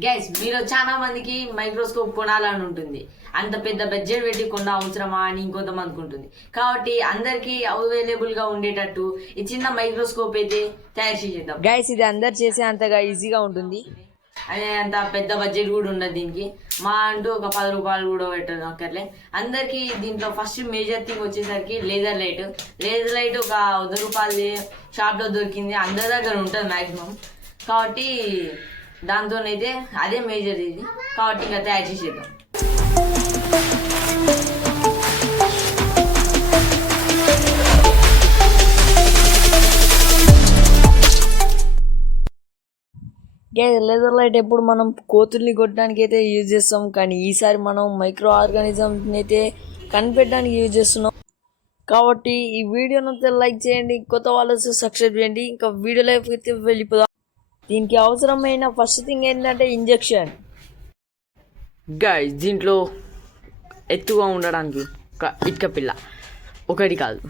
Guys మీరు చాలా మందికి మైక్రోస్కోప్ కొనాలని ఉంటుంది. అంత పెద్ద బడ్జెట్ పెట్టి కొన్న అవసరమా అని ఇంకొంతమందికి ఉంటుంది. కాబట్టి అందరికి అవైలబుల్ గా ఉండేటట్టు ఈ చిన్న మైక్రోస్కోప్ అయితే తయారు చేసేద్దాం. గైస్ ఇది అందరు చేసే అంతగా ఈజీగా ఉంటుంది. అదే అంత పెద్ద బడ్జెట్ కూడా ఉండదు దీనికి. మా అంటూ ఒక 10 రూపాయలు కూడా పెట్టదు అక్కర్లే. అందరికి దీంట్లో ఫస్ట్ మేజర్ థింగ్ వచ్చేసరికి లేజర్ లైట్. లేజర్ లైట్ ఒక 100 రూపాయలు షాప్ లో దొరికింది, అందరి దగ్గర ఉంటుంది మాక్సిమం. కాబట్టి దాంతోనైతే అదే మేజర్ ఇది. కాబట్టి ఇంకా తయారు చేసేద్దాం. లేజర్ లైట్ ఎప్పుడు మనం కోతుల్ని కొట్టడానికి అయితే యూజ్ చేస్తాం, కానీ ఈసారి మనం మైక్రో ఆర్గానిజంని అయితే కనిపెట్టడానికి యూజ్ చేస్తున్నాం. కాబట్టి ఈ వీడియోని లైక్ చేయండి, కొత్త వాళ్ళు సబ్స్క్రైబ్ చేయండి. ఇంకా వీడియోలో అయితే వెళ్ళిపోదాం. దీనికి అవసరమైన ఫస్ట్ థింగ్ ఏంటంటే ఇంజెక్షన్. గైస్ దీంట్లో ఎత్తుగా ఉండడానికి ఒక ఇటుక పిల్ల, ఒకటి కాదు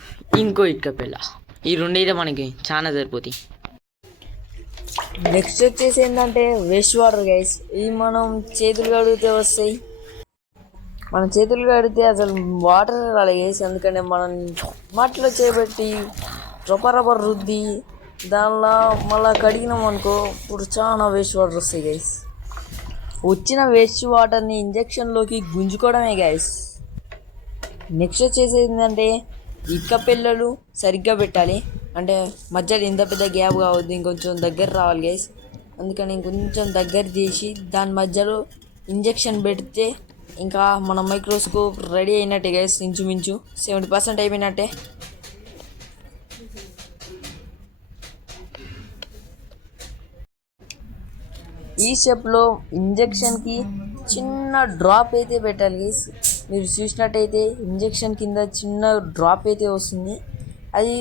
ఇంకో ఇటుక పిల్ల, ఈ రెండైతే మనకి చాలా సరిపోతాయి. నెక్స్ట్ వచ్చేసి ఏంటంటే వేస్ట్ వాటర్ గైస్. ఇవి మనం చేతులు కడిగితే వస్తాయి. మనం చేతులు కడిగితే అసలు వాటర్ రాలే గైస్. అందుకనే మనం మట్టిలో చేపెట్టి రబ్బర్ రుద్ది దానిలో మళ్ళీ కడిగినాం అనుకో, ఇప్పుడు చాలా వేస్ట్ వాటర్ వస్తాయి గైస్. వచ్చిన వేస్ట్ వాటర్ని ఇంజక్షన్లోకి గుంజుకోవడమే గైస్. నెక్స్ట్ వచ్చేసి ఏంటంటే ఇటుక పిల్లలు సరిగ్గా పెట్టాలి. అంటే మధ్యలో ఇంత పెద్ద గ్యాప్ కావద్దు, ఇంకొంచెం దగ్గర రావాలి గైస్. అందుకని ఇంకొంచెం దగ్గర తీసి దాని మధ్యలో ఇంజక్షన్ పెడితే ఇంకా మన మైక్రోస్కోప్ రెడీ అయినట్టే గైస్. ఇంచుమించు 70% అయిపోయినట్టే. ఈ స్టెప్లో ఇంజక్షన్కి చిన్న డ్రాప్ అయితే పెట్టాలి గైస్. మీరు చూసినట్టయితే ఇంజక్షన్ కింద చిన్న డ్రాప్ అయితే వస్తుంది. అది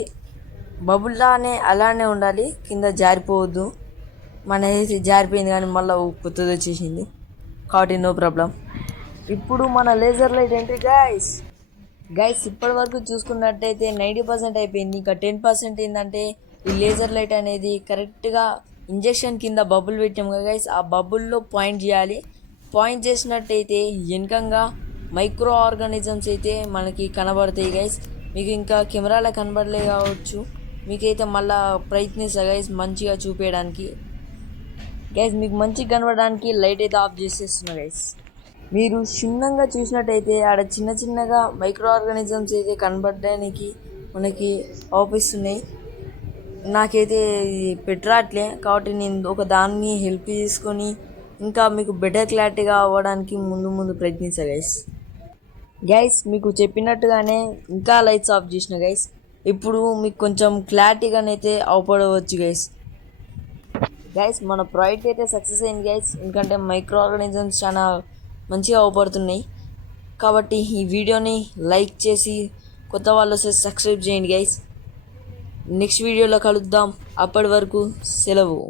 బబుల్లానే అలానే ఉండాలి, కింద జారిపోవద్దు. మన అయితే జారిపోయింది కానీ మళ్ళీ కొత్తది వచ్చేసింది, కాబట్టి నో ప్రాబ్లం. ఇప్పుడు మన లేజర్ లైట్ ఏంటి గైస్ ఇప్పటి వరకు చూసుకున్నట్టయితే 90% అయిపోయింది. ఇంకా 10% ఏంటంటే ఈ లేజర్ లైట్ అనేది కరెక్ట్గా ఇంజక్షన్ కింద బబుల్ పెట్టాం కదా గైస్, ఆ బబుల్లో పాయింట్ చేయాలి. పాయింట్ చేసినట్టయితే వెనకంగా మైక్రో ఆర్గానిజమ్స్ అయితే మనకి కనబడతాయి గైస్. మీకు ఇంకా కెమెరాలో కనబడలే కావచ్చు, మీకైతే మళ్ళీ ప్రయత్నిస్తా గైస్ మంచిగా చూపించడానికి. గైస్ మీకు మంచిగా కనబడడానికి లైట్ అయితే ఆఫ్ చేసేస్తున్నా గైస్. మీరు క్షుణ్ణంగా చూసినట్టయితే ఆడ చిన్న చిన్నగా మైక్రో ఆర్గానిజమ్స్ అయితే కనబడడానికి మనకి అవుపిస్తున్నాయి. నాకైతే పెట్టరాట్లే, కాబట్టి నేను ఒక దాన్ని హెల్ప్ తీసుకొని ఇంకా మీకు బెటర్ క్లారిటీగా అవ్వడానికి ముందు ప్రయత్నించా గైస్. మీకు చెప్పినట్టుగానే ఇంకా లైట్స్ ఆఫ్ చేసిన గైస్. ఇప్పుడు మీకు కొంచెం క్లారిటీగానైతే అవపడవచ్చు గైస్. మన ప్రాజెక్ట్ అయితే సక్సెస్ అయింది గైస్, ఎందుకంటే మైక్రో ఆర్గానిజమ్స్ చాలా మంచిగా అవపడుతున్నాయి. కాబట్టి ఈ వీడియోని లైక్ చేసి కొత్త వాళ్ళు వస్తే సబ్స్క్రైబ్ చేయండి గైస్. నెక్స్ట్ వీడియోలో కలుద్దాం. అప్పటి వరకు సెలవు.